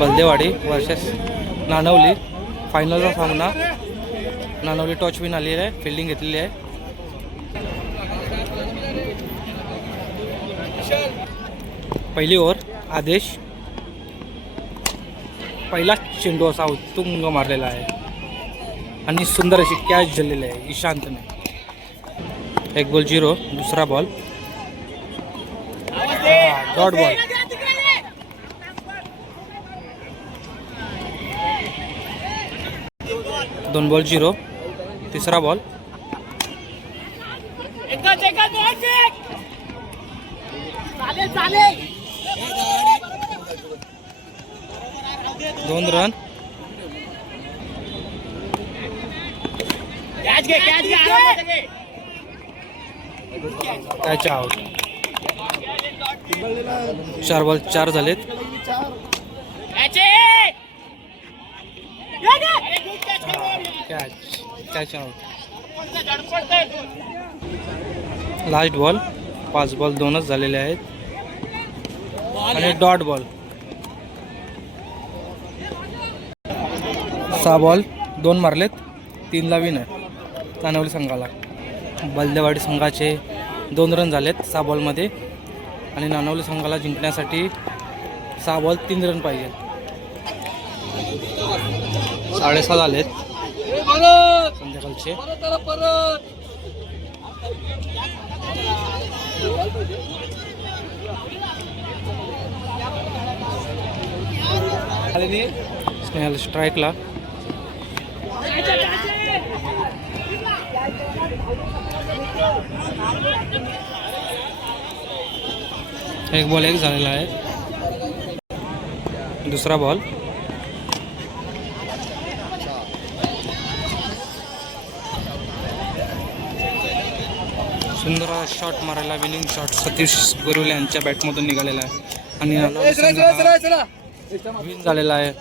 बलदेवाडी versus नानवली फायनलचा सामना. नानवली टॉच win आलेली आहे, फिल्डिंग घेतलेली आहे. पहिली ओव्हर. आदेश पहिला चेंडू असा उत्तुंग मारलेला आहे आणि सुंदर अशी कॅच झालेली आहे ईशांतने. 1-0. दुसरा बॉल. Dot ball. दोन बॉल 0. तिसरा बॉल. दोन रन. Catch out. 4 बॉल 4 झालेत. Catch out. Last ball. 5 ball 2च झालेले आहेत आणि डॉट बॉल. 6 बॉल 2 मारलेत. 3ला विन आहे नानवली संघाला. बलदेवाडी संघाचे 2 रन झालेत 6 बॉलमध्ये आणि नानवली संघाला जिंकण्यासाठी 6 बॉल 3 रन पाहिजे. 6:30 झालेत संध्याकाळचे. स्नेहल स्ट्राईकला. एक बॉल 1 झालेला आहे. दुसरा बॉल. सुंदर शॉट मारायला विनिंग शॉट सतीश गुरुले यांच्या बॅटमधून निघालेला आहे आणि विन झालेला आहे.